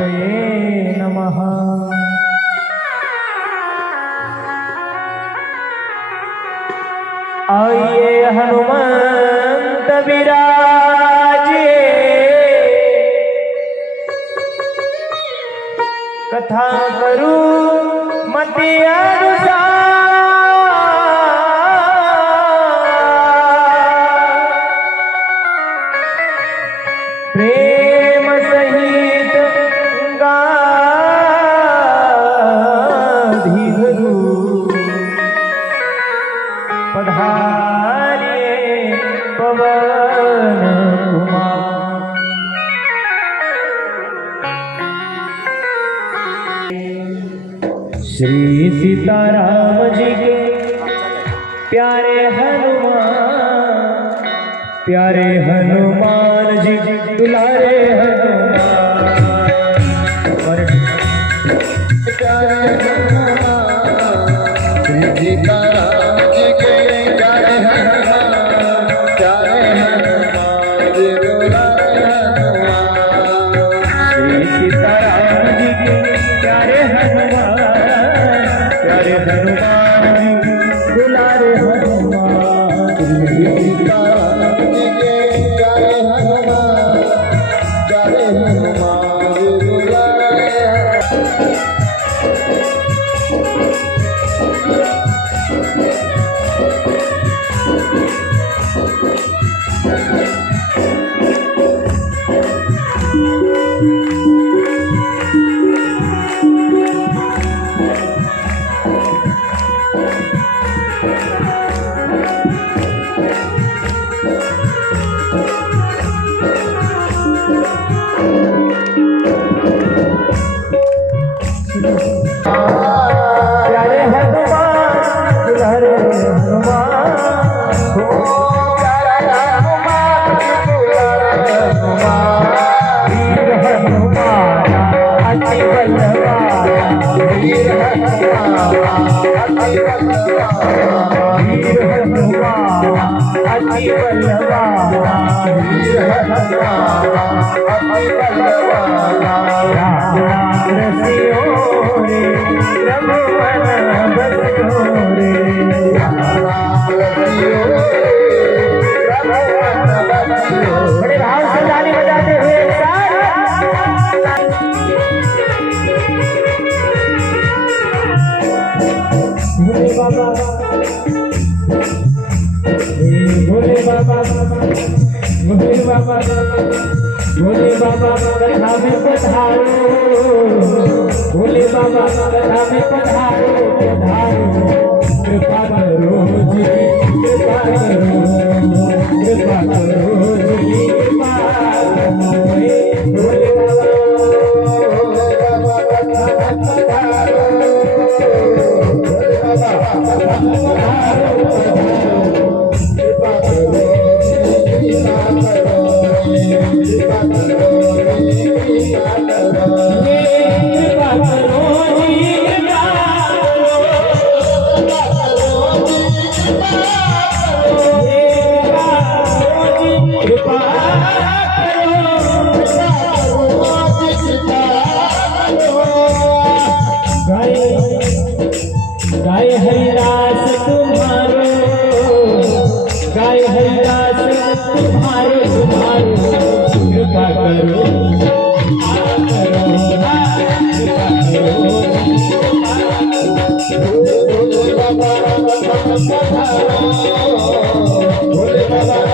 गणपतये नमः। आइए हनुमंत विराजे, कथा करूं मति अनुसार, प्रेम सहित गाधिधरू पधारिए पवन कुमार। श्री सीताराम जी के प्यारे हनुमान जी दुलारे हनुमान, प्यारे हनुमान श्री सीताराम जी के प्यारे हनुमान, प्यारे हनुमान जी दुलारे हनुमान। श्री सीताराम जी के प्यारे हनुमान, प्यारे हनुमान जी दुलारे हनुमान। श्री सीताराम जी के प्यारे हनुमान, प्यारे हनुमान जी दुलारे बड़े भाव से ताली बजाते हुए एक साथ। भोले बाबा, भोले बाबा, भोले बाबा, भोले बाबा कथा में पधारो, भोले बाबा कथा में पधारो, पधारो कृपा करो जी, कृपा करो, कृपा करो जी, कृपा करो। भोले बाबा कथा में पधारो, भोले बाबा कथा में पधारो, कृपा करो जी, कृपा करो, कृपा करो जी, कृपा करो, कृपा करो जी, कृपा गाय हरिदास तुम्हारो, गाय हरिदास तुम्हारो, तुम्हारो कृपा करो, भोले बाबा भोले बाबा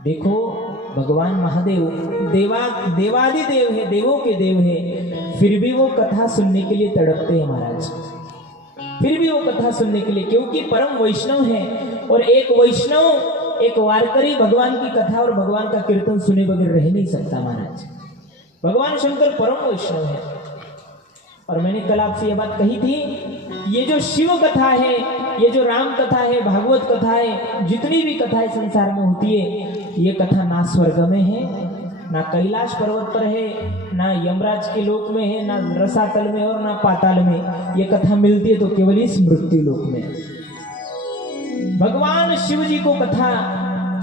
देखो भगवान महादेव देवादिदेव है, देवों के देव है, फिर भी वो कथा सुनने के लिए तड़पते हैं महाराज, फिर भी वो कथा सुनने के लिए, क्योंकि परम वैष्णव है। और एक वैष्णव, एक वारकरी भगवान की कथा और भगवान का कीर्तन सुने बगैर रह नहीं सकता महाराज। भगवान शंकर परम वैष्णव है। और मैंने कल आपसे ये बात कही थी, ये जो शिव कथा है, ये जो राम कथा है, भागवत कथा है, जितनी भी कथाएं संसार में होती है, ये कथा ना स्वर्ग में है ना कैलाश पर्वत पर है, ना यमराज के लोक में है, ना रसातल में और ना पाताल में। ये कथा मिलती है तो केवल इस मृत्यु लोक में। भगवान शिव जी को कथा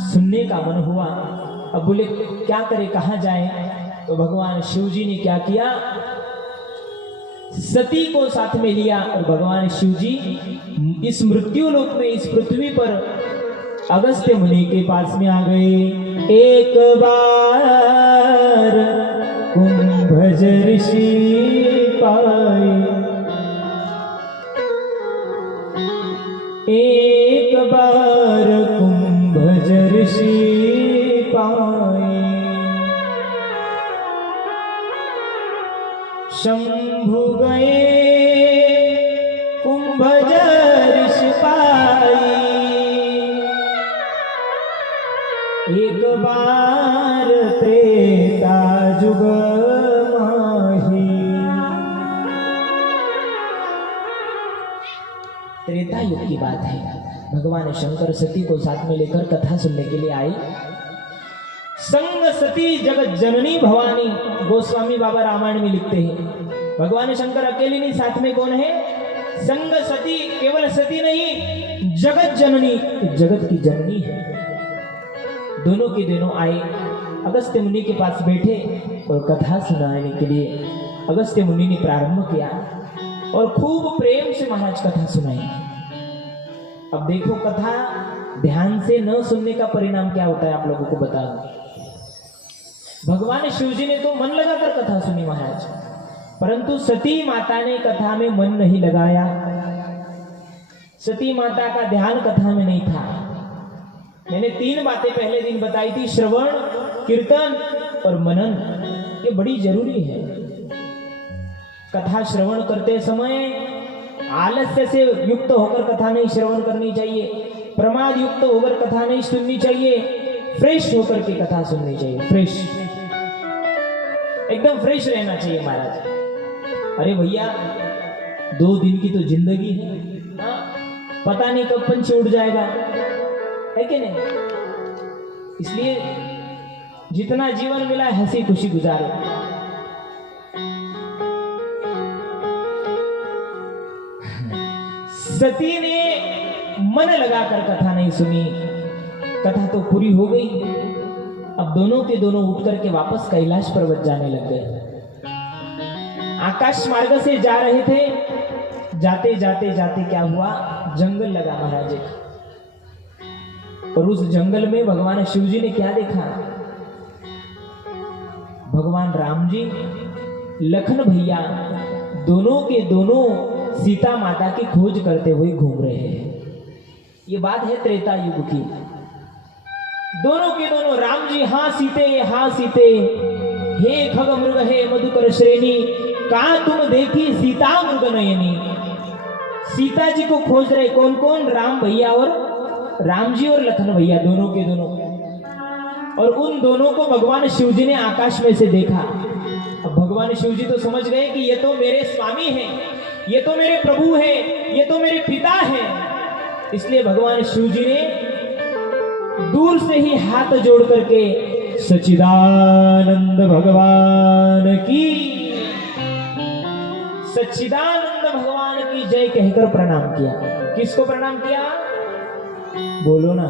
सुनने का मन हुआ। अब बोले क्या करे, कहाँ जाए? तो भगवान शिव जी ने क्या किया, सती को साथ में लिया और भगवान शिव जी इस मृत्यु लोक में, इस पृथ्वी पर अगस्त्य मुनि के पास में आ गए। एक बार कुंभज ऋषि पाए, एक बार कुंभज ऋषि पाए, शंभु गए कुंभज ऋषि पाई, एक बार त्रेता जुग माही। त्रेता युग की बात है। भगवान शंकर सती को साथ में लेकर कथा सुनने के लिए आए। संग सती जगत जननी भवानी, गोस्वामी बाबा रामायण में लिखते हैं। भगवान शंकर अकेले नहीं, साथ में कौन है? संग सती, केवल सती नहीं, जगत जननी, जगत की जननी है। दोनों के दोनों आए, अगस्त्य मुनि के पास बैठे और कथा सुनाने के लिए अगस्त्य मुनि ने प्रारंभ किया और खूब प्रेम से महाराज कथा सुनाई। अब देखो कथा ध्यान से न सुनने का परिणाम क्या होता है आप लोगों को बता दूं। भगवान शिव जी ने तो मन लगाकर कथा सुनी महाराज, परंतु सती माता ने कथा में मन नहीं लगाया। सती माता का ध्यान कथा में नहीं था। मैंने 3 बातें पहले दिन बताई थी, श्रवण, कीर्तन और मनन। ये बड़ी जरूरी है। कथा श्रवण करते समय आलस्य से युक्त होकर कथा नहीं श्रवण करनी चाहिए, प्रमाद युक्त होकर कथा नहीं सुननी चाहिए, फ्रेश होकर के कथा सुननी चाहिए। फ्रेश, एकदम फ्रेश रहना चाहिए महाराज। अरे भैया 2 दिन की तो जिंदगी है, पता नहीं कब पंच उड़ जाएगा, है कि नहीं? इसलिए जितना जीवन मिला है हंसी खुशी गुजारो। सती ने मन लगाकर कथा नहीं सुनी, कथा तो पूरी हो गई। अब दोनों के दोनों उठ करके वापस कैलाश पर्वत जाने लग गए। आकाश मार्ग से जा रहे थे, जाते जाते जाते क्या हुआ, जंगल लगा महाराज जी। और उस जंगल में भगवान शिव जी ने क्या देखा, भगवान राम जी, लखन भैया, दोनों के दोनों सीता माता की खोज करते हुए घूम रहे हैं। ये बात है त्रेता युग की। दोनों के दोनों राम जी हाँ सीते, हे खग मृग हे मधुकर श्रेणी, कहा तुम देखी सीता मृग नयनी। सीता जी को खोज रहे कौन कौन, राम भैया और राम जी और लखन भैया, दोनों के दोनों। और उन दोनों को भगवान शिव जी ने आकाश में से देखा। अब भगवान शिव जी तो समझ गए कि ये तो मेरे स्वामी हैं, ये तो मेरे प्रभु हैं, ये तो मेरे पिता हैं। इसलिए भगवान शिव जी ने दूर से ही हाथ जोड़ करके सच्चिदानंद भगवान की, सच्चिदानंद भगवान की जय कहकर प्रणाम किया। किसको प्रणाम किया? बोलो ना,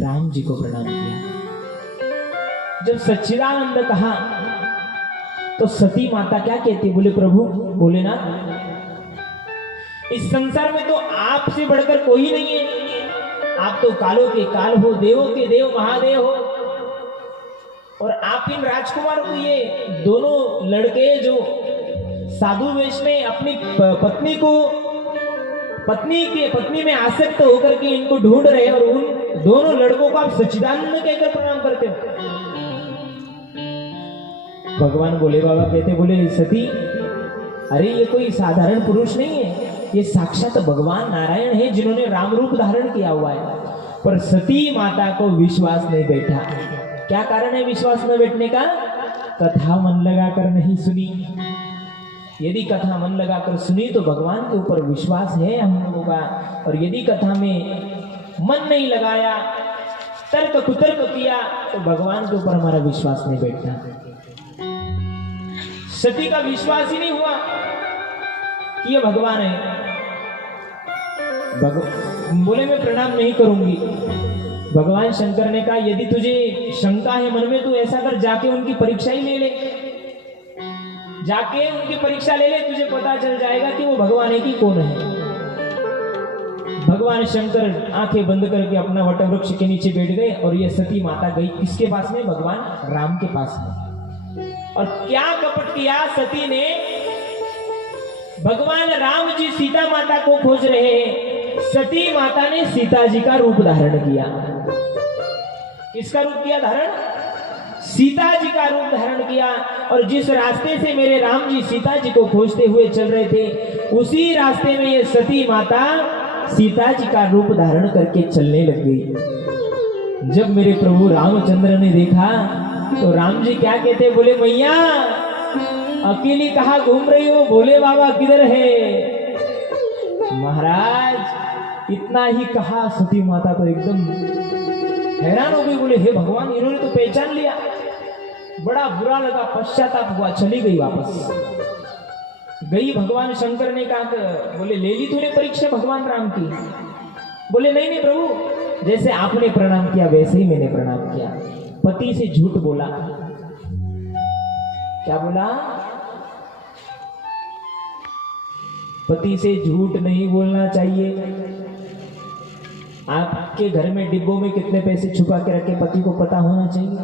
राम जी को प्रणाम किया। जब सच्चिदानंद कहा तो सती माता क्या कहती, बोले प्रभु, बोले ना, इस संसार में तो आपसे बढ़कर कोई नहीं है। आप तो कालों के काल हो, देवों के देव महादेव हो। और आप इन राजकुमार को, ये दोनों लड़के जो साधु वेश में अपनी पत्नी में आसक्त होकर के इनको ढूंढ रहे, और उन दोनों लड़कों को आप सच्चिदानंद कहकर प्रणाम करते हो। भगवान बोले, बाबा कहते, बोले सती, अरे ये कोई साधारण पुरुष नहीं है, ये साक्षात भगवान नारायण है जिन्होंने राम रूप धारण किया हुआ है। पर सती माता को विश्वास नहीं बैठा। क्या कारण है विश्वास न बैठने का? कथा मन लगाकर नहीं सुनी। यदि कथा मन लगाकर सुनी तो भगवान के ऊपर विश्वास है हम लोगों का, और यदि कथा में मन नहीं लगाया तर्क कुतर्क किया तो भगवान के ऊपर हमारा विश्वास नहीं बैठा। सती का विश्वास ही नहीं हुआ कि ये भगवान है। बोले मैं प्रणाम नहीं करूंगी। भगवान शंकर ने कहा यदि तुझे शंका है मन में तो ऐसा कर, जाके उनकी परीक्षा ही ले ले, जाके उनकी परीक्षा ले ले, तुझे पता चल जाएगा कि वो भगवान है कि कौन है। भगवान शंकर आंखें बंद करके अपना वटवृक्ष के नीचे बैठ गए और ये सती माता गई किसके पास में? भगवान राम के पास में। और क्या कपट किया सती ने, भगवान राम जी सीता माता को खोज रहे हैं, सती माता ने सीता जी का रूप धारण किया। किसका रूप किया धारण? सीता जी का रूप धारण किया। और जिस रास्ते से मेरे राम जी सीता जी को खोजते हुए चल रहे थे, उसी रास्ते में ये सती माता सीता जी का रूप धारण करके चलने लग गई। जब मेरे प्रभु रामचंद्र ने देखा तो राम जी क्या कहते? बोले मैया अकेली कहाँ घूम रही हो, भोले बाबा किधर है? महाराज इतना ही कहा, सती माता तो एकदम हैरान हो गई। बोले हे भगवान, इन्होंने तो पहचान लिया। बड़ा बुरा लगा, पश्चाताप हुआ, चली गई वापस। गई भगवान शंकर ने कहा, बोले ले ली तूने परीक्षा भगवान राम की? बोले नहीं नहीं प्रभु, जैसे आपने प्रणाम किया वैसे ही मैंने प्रणाम किया। पति से झूठ बोला। क्या बोला? पति से झूठ नहीं बोलना चाहिए। आपके घर में डिब्बों में कितने पैसे छुपा के रखे, पति को पता होना चाहिए।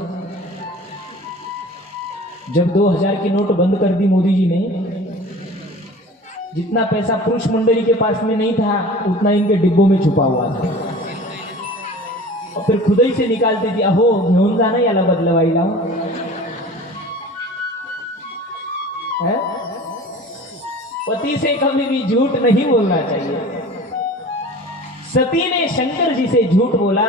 जब 2000 की नोट बंद कर दी मोदी जी ने, जितना पैसा पुरुष मंडली के पास में नहीं था उतना इनके डिब्बों में छुपा हुआ था। और फिर खुद ही से निकालते थी, अहो घेऊन जाना याला बदलवाई लाओ। पति से कभी भी झूठ नहीं बोलना चाहिए। सती ने शंकर जी से झूठ बोला।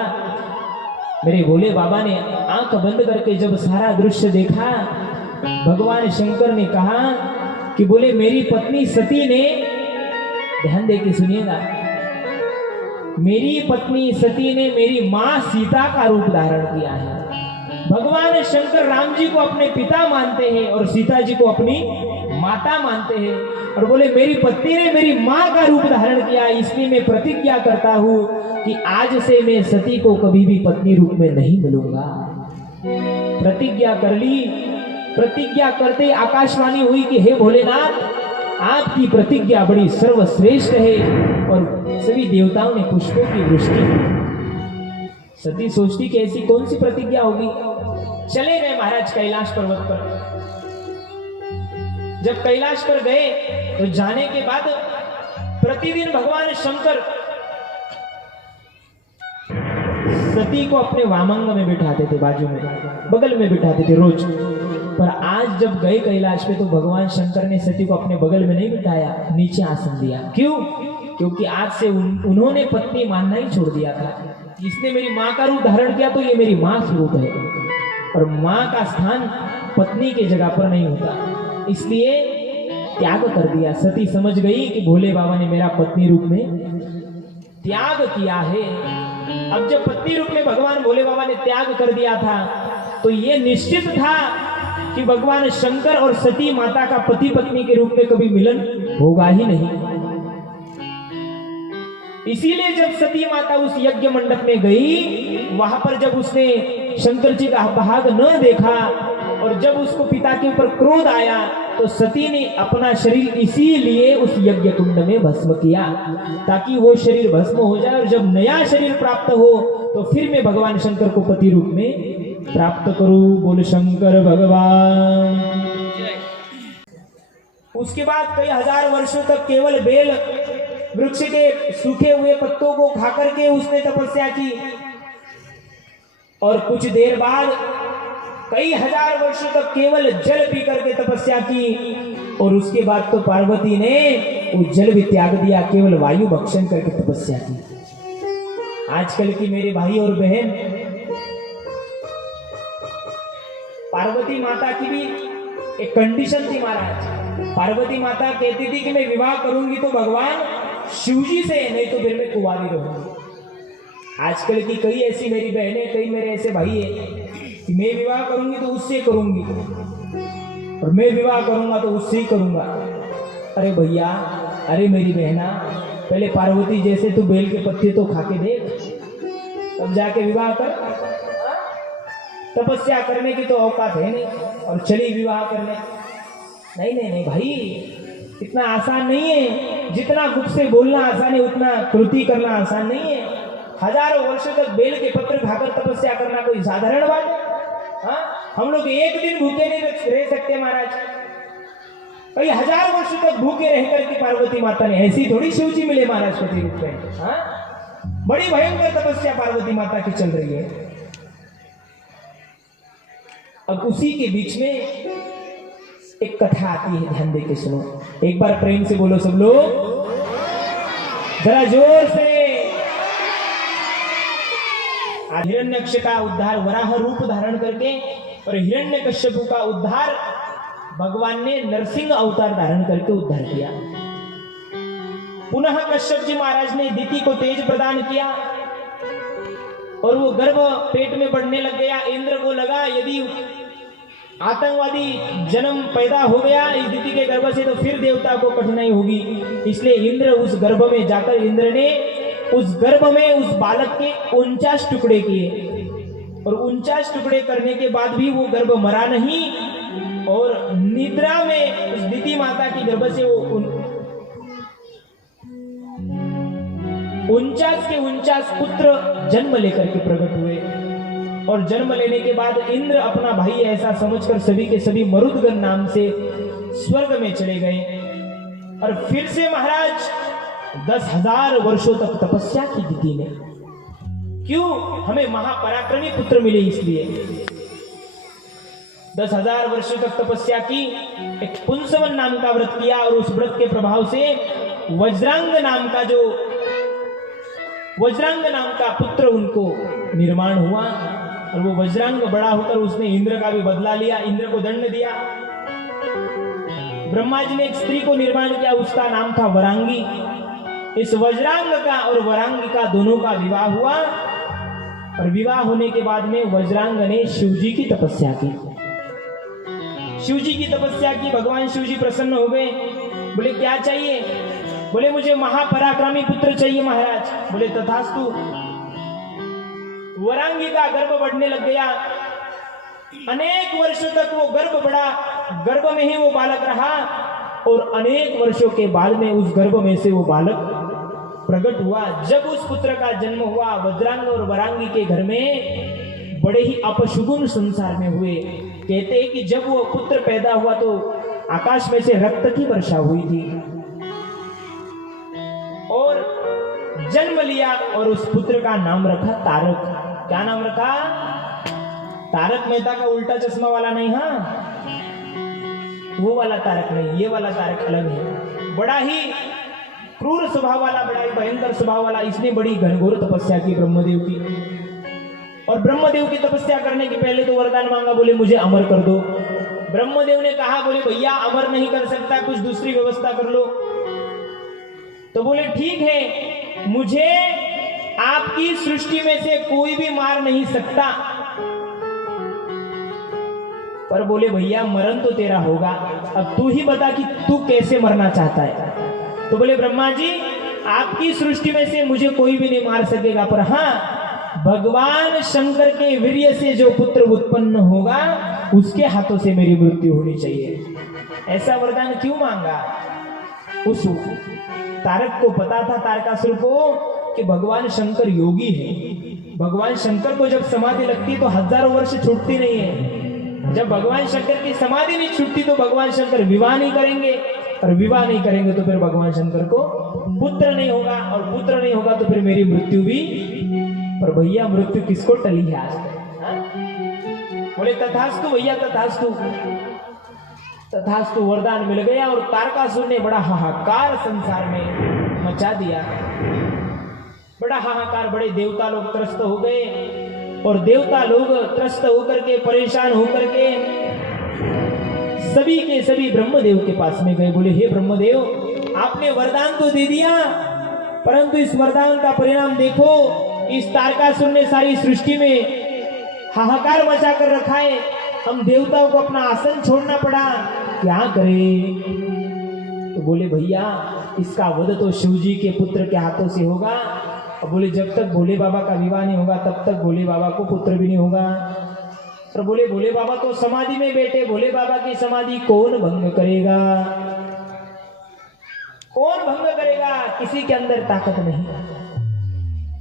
मेरे भोले बाबा ने आंख बंद करके जब सारा दृश्य देखा, भगवान शंकर ने कहा कि बोले मेरी पत्नी सती ने, ध्यान दे के सुनिएगा, मेरी पत्नी सती ने मेरी मां सीता का रूप धारण किया है। भगवान शंकर राम जी को अपने पिता मानते हैं और सीता जी को अपनी माता मानते हैं। और बोले मेरी पत्नी ने मेरी मां का रूप धारण किया, इसलिए मैं प्रतिज्ञा करता हूं कि आज से मैं सती को कभी भी पत्नी रूप में नहीं मिलूंगा। प्रतिज्ञा कर ली। प्रतिज्ञा करते आकाशवाणी हुई कि हे भोलेनाथ, आपकी प्रतिज्ञा बड़ी सर्वश्रेष्ठ है। और सभी देवताओं ने पुष्पों की वृष्टि की। सती सोचती कि ऐसी कौन सी प्रतिज्ञा होगी। चले गए महाराज कैलाश पर्वत पर। जब कैलाश पर गए तो जाने के बाद प्रतिदिन भगवान शंकर सती को अपने वामंग में बिठाते थे, बाजू में बगल में बिठाते थे रोज। पर आज जब गए कैलाश पे तो भगवान शंकर ने सती को अपने बगल में नहीं बिठाया, नीचे आसन दिया। क्यों? क्योंकि आज से उन्होंने पत्नी मानना ही छोड़ दिया था। जिसने मेरी माँ का रूप धारण किया तो ये मेरी माँ स्वरूप है, और माँ का स्थान पत्नी के जगह पर नहीं होता, इसलिए त्याग कर दिया। सती समझ गई कि भोले बाबा ने मेरा पत्नी रूप में त्याग किया है। अब जब पत्नी रूप में भगवान भोले बाबा ने त्याग कर दिया था तो ये निश्चित था कि भगवान शंकर और सती माता का पति पत्नी के रूप में कभी मिलन होगा ही नहीं। इसीलिए जब सती माता उस यज्ञ मंडप में गई, वहां पर जब उसने शंकर जी का भाग न देखा और जब उसको पिता के ऊपर क्रोध आया तो सती ने अपना शरीर इसीलिए उस यज्ञ कुंड में भस्म किया, ताकि वो शरीर भस्म हो जाए और जब नया शरीर प्राप्त हो तो फिर मैं भगवान शंकर को पति रूप में प्राप्त करूं। बोल शंकर भगवान। उसके बाद कई हजार वर्षों तक केवल बेल वृक्ष के सूखे हुए पत्तों को खाकर के उसने तपस्या की, और कुछ देर बाद कई हजार वर्षों तक केवल जल पी करके तपस्या की, और उसके बाद तो पार्वती ने वो जल भी त्याग दिया, केवल वायु भक्षण करके तपस्या की। आजकल की मेरे भाई और बहन, पार्वती माता की भी एक कंडीशन थी महाराज। पार्वती माता कहती थी कि मैं विवाह करूंगी तो भगवान शिवजी से, नहीं तो फिर मैं कुंवारी रहूंगी। आजकल की कई ऐसी मेरी बहनें, कई मेरे ऐसे भाई है कि मैं विवाह करूंगी तो उससे करूंगी, और मैं विवाह करूंगा तो उससे ही करूंगा। अरे भैया, अरे मेरी बहना, पहले पार्वती जैसे तू बेल के पत्ते तो खा के देख, तब जाके विवाह कर। तपस्या करने की तो औकात है नहीं और चली विवाह करने। नहीं नहीं नहीं भाई, इतना आसान नहीं है। जितना मुख से बोलना आसान है उतना कृति करना आसान नहीं है। हजारों वर्षों तक बेल के पत्र खाकर तपस्या करना कोई साधारण बात है? हाँ, हम लोग एक दिन भूखे नहीं रह सकते महाराज। कई हजार वर्षों तक भूखे रह करके पार्वती माता ने, ऐसी थोड़ी शिव जी मिले महाराज पति रूप में। हाँ, बड़ी भयंकर तपस्या पार्वती माता की चल रही है। अब उसी के बीच में एक कथा आती है, ध्यान देके सुनो। एक बार प्रेम से बोलो सब लोग, जरा जोर से। हिरण्यक्ष का उद्धार वराह रूप धारण करके और हिरण्यकश्यप का उद्धार भगवान ने नरसिंह अवतार धारण करके उद्धार किया। पुनः कश्यप जी महाराज ने दिति को तेज प्रदान किया और वो गर्भ पेट में बढ़ने लग गया। इंद्र को लगा यदि आतंकवादी जन्म पैदा हो गया इस दिति के गर्भ से तो फिर देवता को कठिनाई होगी। इसलिए इंद्र उस गर्भ में जाकर इंद्र ने उस गर्भ में उस बालक के 49 टुकड़े किए और 49 टुकड़े करने के बाद भी वो गर्भ मरा नहीं और निद्रा में उस दिति माता की गर्भ से वो 49 के 49 पुत्र जन्म लेकर के प्रकट हुए। और जन्म लेने के बाद इंद्र अपना भाई ऐसा समझकर सभी के सभी मरुदगण नाम से स्वर्ग में चले गए। और फिर से महाराज 10,000 वर्षों तक तपस्या की दिति ने। क्यों? हमें महापराक्रमी पुत्र मिले इसलिए 10,000 वर्षों तक तपस्या की। एक पुंसवन नाम का व्रत किया और उस व्रत के प्रभाव से वज्रांग नाम का पुत्र उनको निर्माण हुआ। और वो वज्रांग बड़ा होकर उसने इंद्र का भी बदला लिया, इंद्र को दंड दिया। ब्रह्मा जी ने एक स्त्री को निर्माण किया, उसका नाम था वरांगी। इस वज्रांग का और वरांगी का दोनों का विवाह हुआ और विवाह होने के बाद में वज्रांग ने शिवजी की तपस्या की। शिवजी की तपस्या की, भगवान शिवजी प्रसन्न हो गए। बोले क्या चाहिए? बोले मुझे महापराक्रमी पुत्र चाहिए महाराज। बोले तथास्तु। वरांगी का गर्भ बढ़ने लग गया। अनेक वर्षों तक वो गर्भ बढ़ा, गर्भ में ही वो बालक रहा और अनेक वर्षों के बाद में उस गर्भ में से वो बालक प्रकट हुआ। जब उस पुत्र का जन्म हुआ, वज्रांग और वरांगी के घर में बड़े ही अपशुगुन संसार में हुए। कहते हैं कि जब वो पुत्र पैदा हुआ तो आकाश में से रक्त की वर्षा हुई थी और जन्म लिया और उस पुत्र का नाम रखा तारक। क्या नाम रखा? तारक मेहता का उल्टा चश्मा वाला नहीं, हाँ वो वाला तारक नहीं, ये वाला तारक अलग है। बड़ा ही क्रूर स्वभाव वाला, बड़ा ही भयंकर स्वभाव वाला। इसने बड़ी घनघोर तपस्या की ब्रह्मदेव की। और ब्रह्मदेव की तपस्या करने के पहले तो वरदान मांगा, बोले मुझे अमर कर दो। ब्रह्मदेव ने कहा, बोले भैया अमर नहीं कर सकता, कुछ दूसरी व्यवस्था कर लो। तो बोले ठीक है, मुझे आपकी सृष्टि में से कोई भी मार नहीं सकता, पर बोले भैया मरण तो तेरा होगा, अब तू ही बता कि तू कैसे मरना चाहता है। तो बोले ब्रह्मा जी आपकी सृष्टि में से मुझे कोई भी नहीं मार सकेगा, पर हाँ भगवान शंकर के वीर्य से जो पुत्र उत्पन्न होगा उसके हाथों से मेरी मृत्यु होनी चाहिए। ऐसा वरदान क्यों मांगा? उस तारक को पता था, तारकासुर को, कि भगवान शंकर योगी है। भगवान शंकर को जब समाधि लगती तो हजारों वर्ष छूटती नहीं है। जब भगवान शंकर की समाधि नहीं छूटती तो भगवान शंकर विवाह नहीं करेंगे, और विवाह नहीं करेंगे तो फिर भगवान शंकर को पुत्र नहीं होगा, और पुत्र नहीं होगा तो फिर मेरी मृत्यु भी। पर भैया मृत्यु किसको टली है आज तक? बोले तथास्तु भैया तथास्तु। तथास्तु वरदान मिल गया और तारकासुर ने बड़ा हाहाकार संसार में मचा दिया। बड़ा हाहाकार, बड़े देवता लोग त्रस्त हो गए और देवता लोग त्रस्त होकर के, परेशान होकर के सभी के सभी ब्रह्मदेव के पास में गए। बोले हे ब्रह्मदेव आपने वरदान तो दे दिया, परंतु इस वरदान का परिणाम देखो, इस तारकासुर ने सारी सृष्टि में हाहाकार मचा कर रखा है, हम देवताओं को अपना आसन छोड़ना पड़ा, क्या करें? तो बोले भैया इसका वध तो शिव जी के पुत्र के हाथों से होगा। और बोले जब तक भोले बाबा का विवाह नहीं होगा तब तक भोले बाबा को पुत्र भी नहीं होगा। और बोले भोले बाबा तो समाधि में बैठे, भोले बाबा की समाधि कौन भंग करेगा? कौन भंग करेगा? किसी के अंदर ताकत नहीं।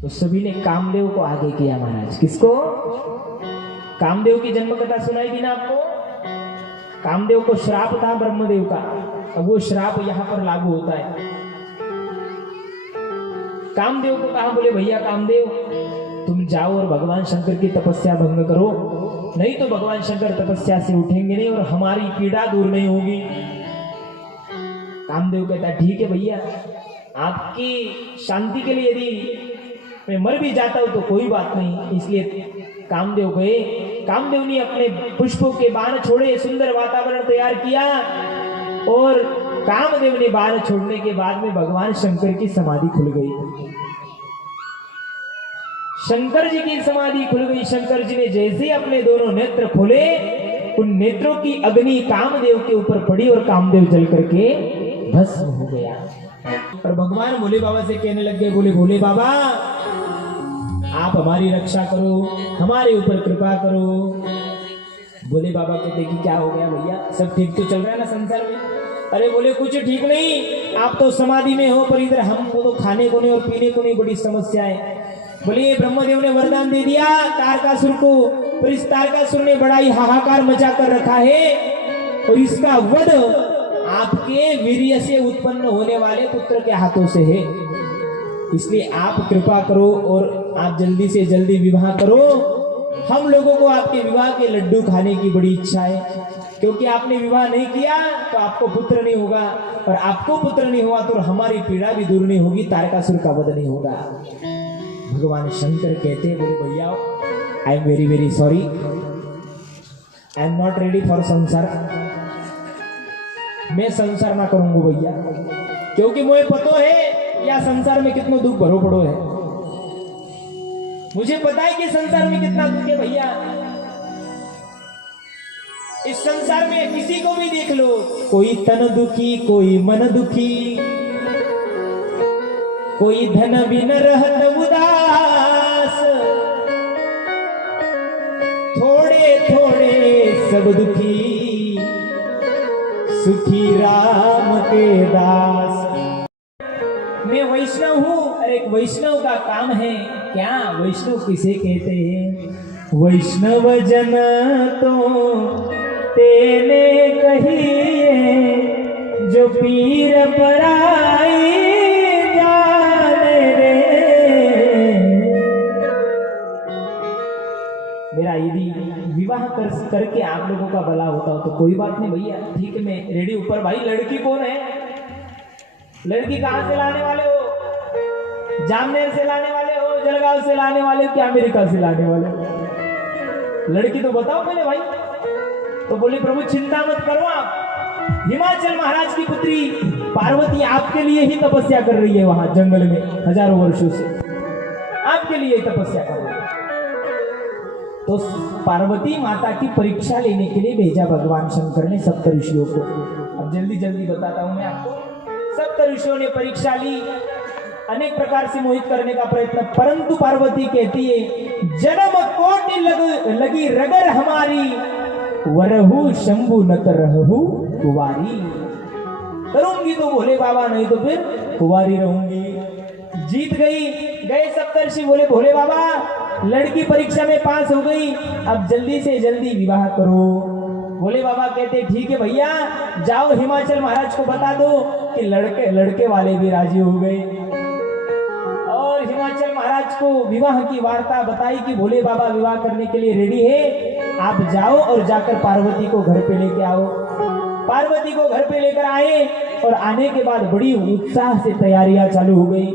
तो सभी ने कामदेव को आगे किया महाराज। किसको? कामदेव की जन्म कथा सुनाई थी ना आपको। कामदेव को श्राप था ब्रह्मदेव का, अब वो श्राप यहां पर लागू होता है। कामदेव को कहा, बोले भैया कामदेव तुम जाओ और भगवान शंकर की तपस्या भंग करो, नहीं तो भगवान शंकर तपस्या से उठेंगे नहीं और हमारी पीड़ा दूर नहीं होगी। कामदेव कहता ठीक है भैया, आपकी शांति के लिए यदि मैं मर भी जाता हूं तो कोई बात नहीं। इसलिए कामदेव गए। कामदेव ने अपने पुष्पों के बाण छोड़े, सुंदर वातावरण तैयार किया और कामदेव ने बाण छोड़ने के बाद में भगवान शंकर की समाधि खुल गई। शंकर जी की समाधि खुल गई। शंकर जी ने जैसे अपने दोनों नेत्र खोले, उन नेत्रों की अग्नि कामदेव के ऊपर पड़ी और कामदेव जल करके भस्म हो गया। और भगवान भोले बाबा से कहने लग गए, बोले भोले बाबा आप हमारी रक्षा करो, हमारे ऊपर कृपा करो। भोले बाबा कहते कि क्या हो गया भैया, सब ठीक तो चल रहा है ना संसार में? अरे बोले कुछ ठीक नहीं, आप तो समाधि में हो पर इधर हमको तो खाने को नहीं और पीने को नहीं, बड़ी समस्या है। बोले ब्रह्मदेव ने वरदान दे दिया तारकासुर को, पर इस तारकासुर ने बड़ा ही हाहाकार मचा कर रखा है और इसका वध आपके वीर्य से उत्पन्न होने वाले पुत्र के हाथों से है। इसलिए आप कृपा करो और आप जल्दी से जल्दी विवाह करो। हम लोगों को आपके विवाह के लड्डू खाने की बड़ी इच्छा है, क्योंकि आपने विवाह नहीं किया तो आपको पुत्र नहीं होगा और आपको पुत्र नहीं हुआ तो हमारी पीड़ा भी दूर नहीं होगी, तारकासुर का वध नहीं होगा। भगवान शंकर कहते हैं, बोले भैया I am very very sorry, I am not ready for संसार। मैं संसार ना करूंगा भैया, क्योंकि मुझे पता है या संसार में कितना दुख भरो पड़ो है। मुझे पता है कि संसार में कितना दुख है भैया। इस संसार में किसी को भी देख लो, कोई तन दुखी, कोई मन दुखी, कोई धन बिन रहत उदास, थोड़े थोड़े सब दुखी, सुखी राम के दास। मैं वैष्णव हूं और एक वैष्णव का काम है क्या? वैष्णव किसे कहते हैं? वैष्णव जन तो तेने कहिए, जो पीर पराई जाने रे। मेरा यदि विवाह करके आप लोगों का भला होता हो तो कोई बात नहीं भैया, ठीक है मैं रेडी। ऊपर भाई लड़की कौन है? लड़की कहां से लाने वाले हो? जामनेर से लाने वाले हो, जलगांव से लाने वाले हो, क्या अमेरिका से लाने वाले हो? लड़की तो बताओ पहले भाई। तो बोले प्रभु चिंता मत करो, आप हिमाचल महाराज की पुत्री पार्वती आपके लिए ही तपस्या कर रही है, वहां जंगल में हजारों वर्षों से आपके लिए ही तपस्या कर रही है। तो पार्वती माता की परीक्षा लेने के लिए भेजा भगवान शंकर ने सप्त ऋषियों को। अब जल्दी जल्दी बताता हूं मैं आपको। सप्त ऋषियों ने परीक्षा ली, अनेक प्रकार से मोहित करने का प्रयत्न, परंतु पार्वती कहती है जन्म कोटि लगी रगर हमारी, वरहु शंभु नत रहु कुवारी। करूंगी तो भोले बाबा, नहीं तो फिर कुवारी रहूंगी। जीत गई। गए सप्तर्षि, बोले भोले बाबा लड़की परीक्षा में पास हो गई, अब जल्दी से जल्दी विवाह करो। भोले बाबा कहते ठीक है भैया, जाओ हिमाचल महाराज को बता दो कि लड़के वाले भी राजी हो गए। और हिमाचल महाराज को विवाह की वार्ता बताई कि भोले बाबा विवाह करने के लिए रेडी है, आप जाओ और जाकर पार्वती को घर पे लेके आओ। पार्वती को घर पे लेकर आए और आने के बाद बड़ी उत्साह से तैयारियां चालू हो गई।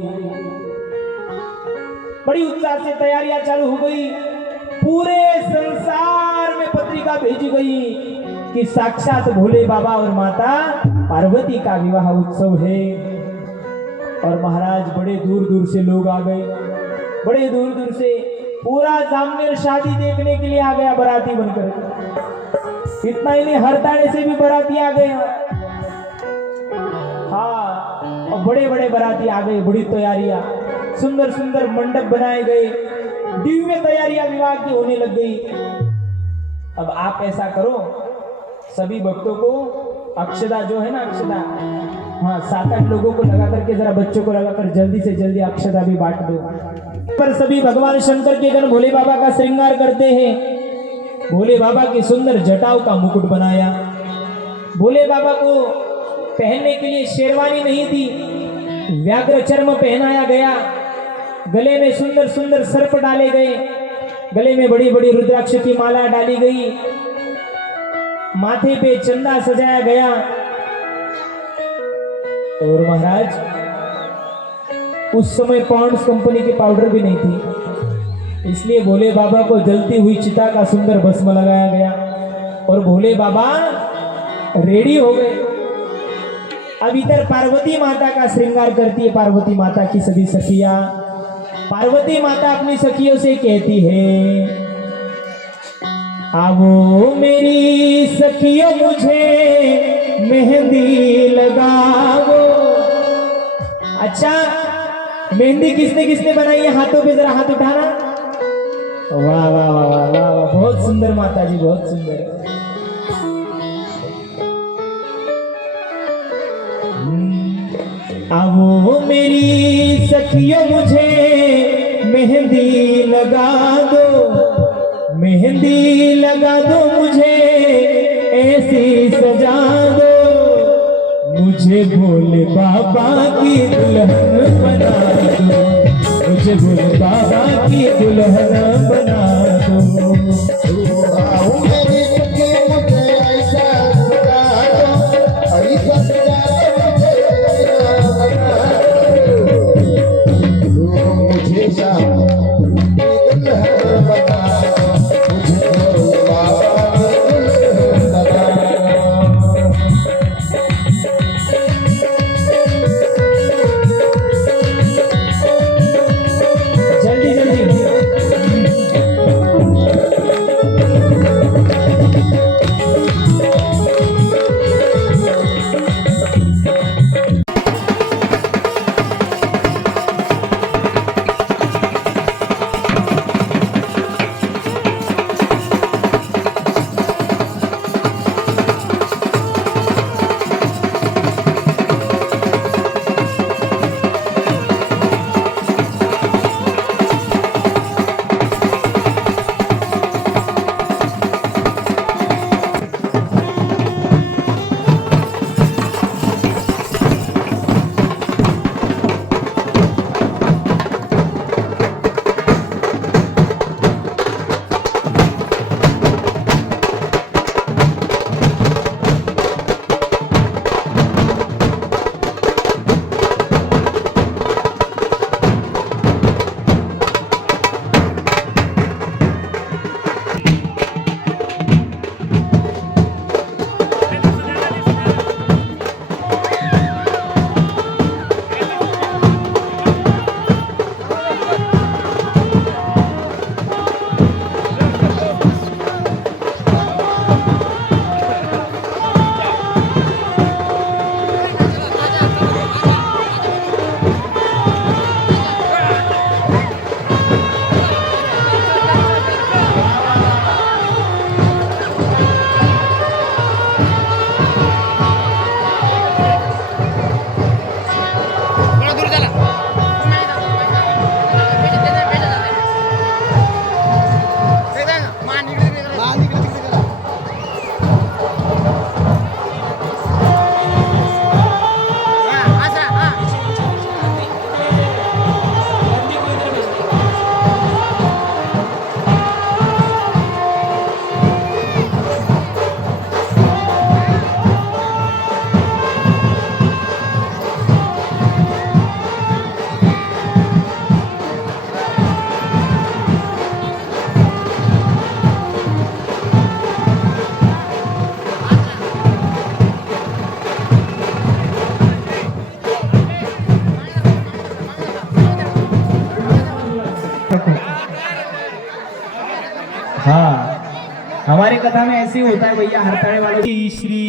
बड़ी उत्साह से तैयारियां चालू हो गई। पूरे संसार में पत्रिका भेजी गई कि साक्षात भोले बाबा और माता पार्वती का विवाह उत्सव है। और महाराज बड़े दूर दूर से लोग आ गए। बड़े दूर दूर से पूरा जामनेर शादी देखने के लिए आ गया बाराती बनकर। इतना ही नहीं, हरताने से भी बाराती आ गए। हाँ, और बड़े बड़े बाराती आ गए, बड़ी तैयारियां, सुंदर सुंदर मंडप बनाए गए, दिव्य तैयारियां विवाह की होने लग गई। अब आप ऐसा करो, सभी भक्तों को अक्षदा जो है ना, अक्षदा, हाँ 7-8 लोगों को लगा करके, जरा बच्चों को लगाकर जल्दी से जल्दी अक्षदा भी बांट दो। पर सभी भगवान शंकर के गण भोले बाबा का श्रृंगार करते हैं। भोले बाबा के सुंदर जटाओं का मुकुट बनाया। भोले बाबा को पहनने के लिए शेरवानी नहीं थी, व्याघ्र चर्म पहनाया गया। गले में सुंदर सुंदर सर्प डाले गए, गले में बड़ी बड़ी रुद्राक्ष की माला डाली गई, माथे पे चंदा सजाया गया। और महाराज, उस समय पॉन्ड्स कंपनी की पाउडर भी नहीं थी, इसलिए भोले बाबा को जलती हुई चिता का सुंदर भस्म लगाया गया और भोले बाबा रेडी हो गए। अब इधर पार्वती माता का श्रृंगार करती है पार्वती माता की सभी सखियां। पार्वती माता अपनी सखियों से कहती है, आवो मेरी सखियों मुझे मेहंदी लगाओ। अच्छा, मेहंदी किसने किसने बनाई है? हाथों पे जरा हाथ उठाना। वाह वाह वाह वाह वाह वाह, बहुत सुंदर माता जी, बहुत सुंदर। आवो मेरी सखियों मुझे मेहंदी लगा दो, मेहंदी लगा दो मुझे ऐसी सजा दो, मुझे भोले बाबा की दुल्हन बना दो, मुझे भोले बाबा की दुल्हन बना दो। हमारे कथा में ऐसे ही होता है भैया, हरताळे वालों की। श्री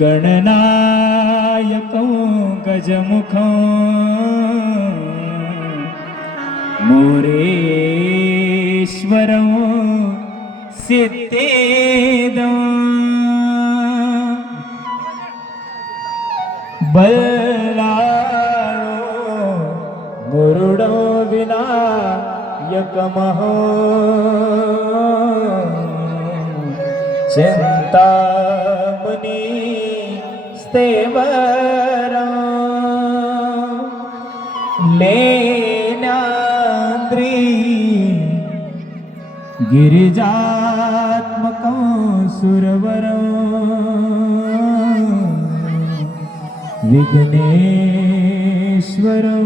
गणनायको गजमुखो मोरेश्वरो सिद्धेदो बल्लाळो मुरुडो विनायकमहो चिंतामणि स्थेवरा लेनाद्री गिरिजात्मको सुरवरो विघ्नेश्वरो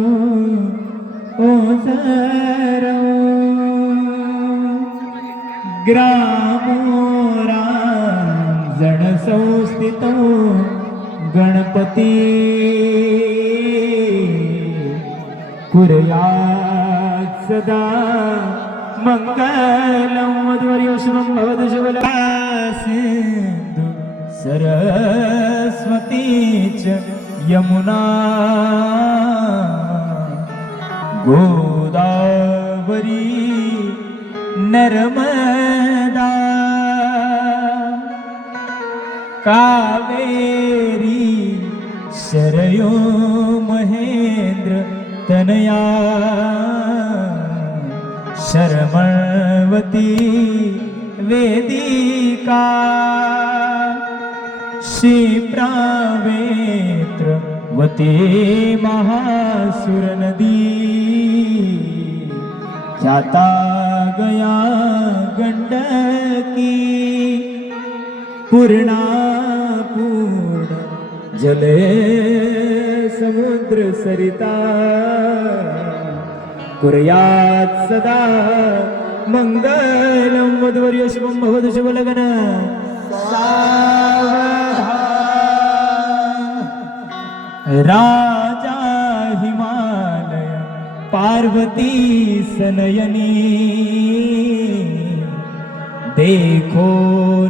ओझरो ग्रामो रांजण संस्थितो गणपती कुर्यात् सदा मंगलं मध्वर्यो शुभं भवतु शुभलं सिंधु सरस्वती च यमुना गोदावरी नर्मदा कावेरी शरयो महेंद्र तनया शर्मवती वेदिका क्षिप्रावेत्रवती महासुर नदी जाता गया गंडकी पूर्णा पूर्ण जले समुद्र सरिता कुर्यात् सदा मंगलं वधूवर्यो शुभं भवतु शुभलग्न सावधान राजा हिमालय पार्वती सनयनी देखो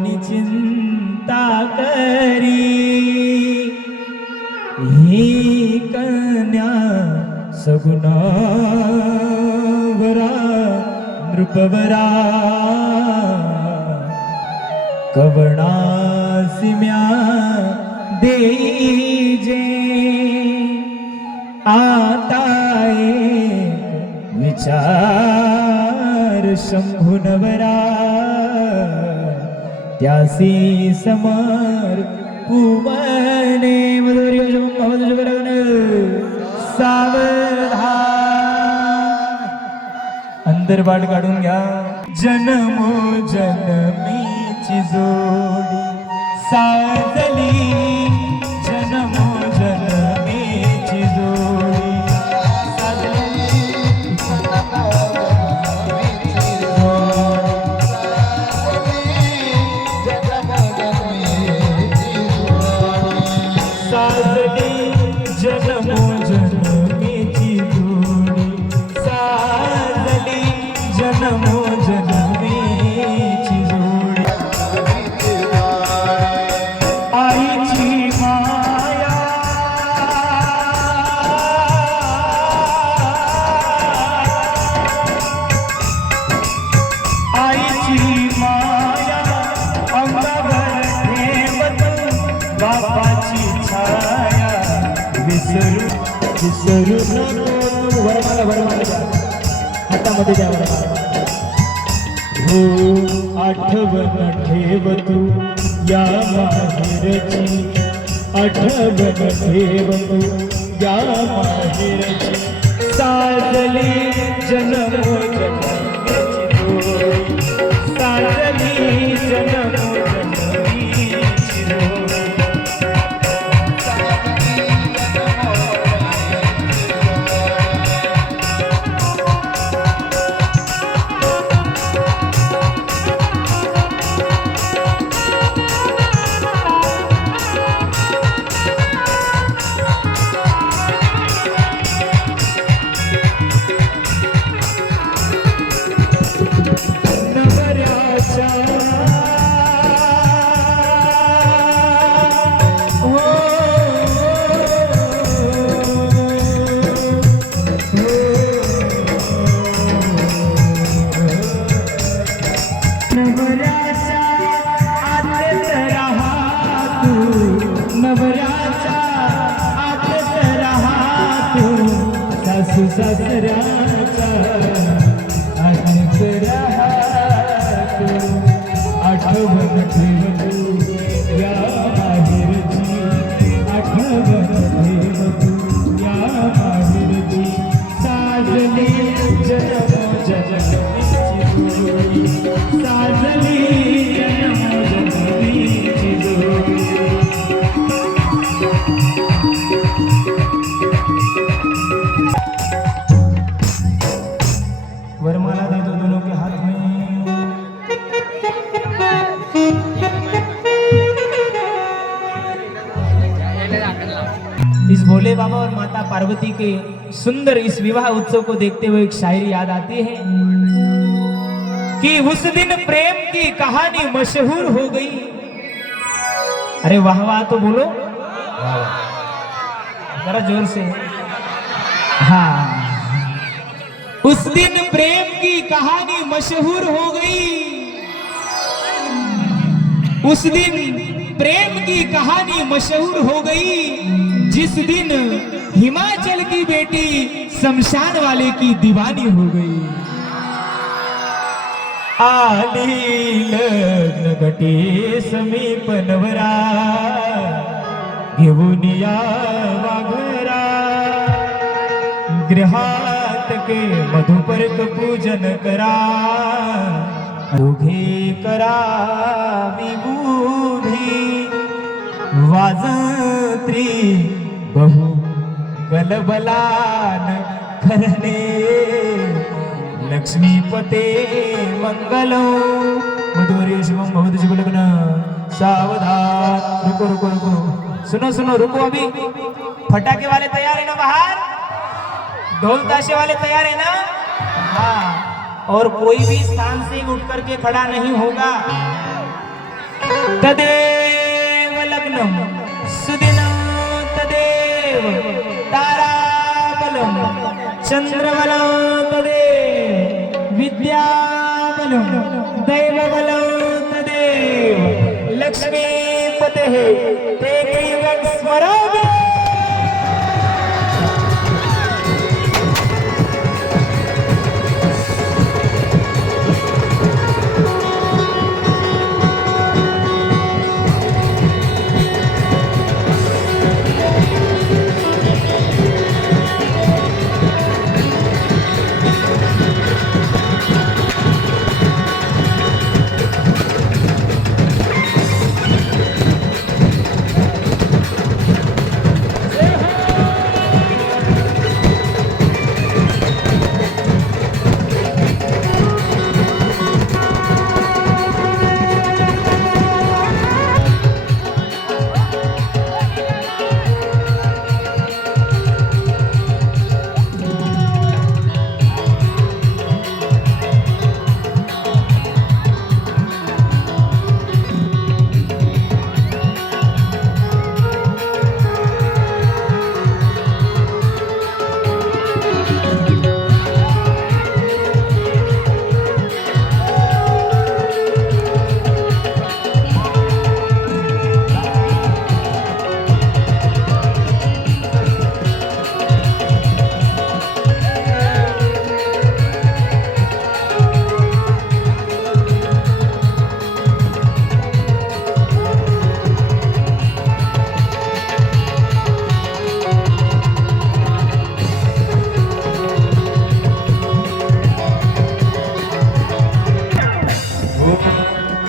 निचिंता करी ही कन्या सगुणावरा नृपवरा कवणासिम्या देजे आता एक विचार शंभुनवरा त्यासी समर पुवने मधुर्यो शुभं भवतु शुभलग्न सावधान अंदर बाट काढून घ्या जन्मो जन्मीची जोडी साजली जन्मो जन्मीची जोडी जन्मो जन्मीची जोडी साजली जन्मो जन्मीची जोडी आईची माया आईची माया अंगावर ठेवत बापाची छाया विसरू विसरू नको तू वरमाला हातामध्ये द्या वरमाला हो आठवण ठेव तू या माहेरची आठवण ठेव तू या माहेरची साजली जन्मो जन्मीची जोडी साजली जन्मो जन्मीची जोडी वानराचा आठवत राहतो आठवण ठेवतो या माहेरची आठवण ठेवतो या माहेरची साजली जन्मोजन्मीची जोडी साजली जन्मोजन्मीची जोडी वरमाला दे दो दोनों के हाथ में इस भोले बाबा और माता पार्वती के सुंदर इस विवाह उत्सव को देखते हुए एक शायरी याद आती है कि उस दिन प्रेम की कहानी मशहूर हो गई। अरे वाह वाह तो बोलो, जरा जोर से। हाँ, उस दिन प्रेम की कहानी मशहूर हो गई। उस दिन प्रेम की कहानी मशहूर हो गई जिस दिन हिमाचल की बेटी शमशान वाले की दीवानी हो गई। आली लग्न घटी समीप नवरा घेऊन या वाघरा गृहात के मधुपर्क पूजन करा दोघे करा विभूधी वाजत्री बहु गलबलान करणे लक्ष्मीपते मंगलो मधुरे शिवम भवतु शुभ लग्न सावधान। रुको रुको रुको, सुनो सुनो, रुको अभी। फटाके वाले तैयार है ना बाहर? ढोल ताशे वाले तैयार है ना? हाँ, और कोई भी स्थान से उठ करके खड़ा नहीं होगा। तदेव लग्नम सुदिनं तदेव ताराबलं चंद्रबलं तदेव विद्याबलं दैवबलं तदेव लक्ष्मीपतेः ते दैवं स्मरामि।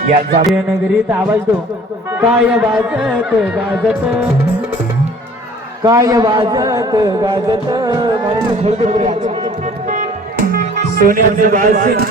या नगरीत आवाज दो। काय वाजत गाजत, काय वाजत गाजत, म्हणून थोडं सोन्याचं वासिंग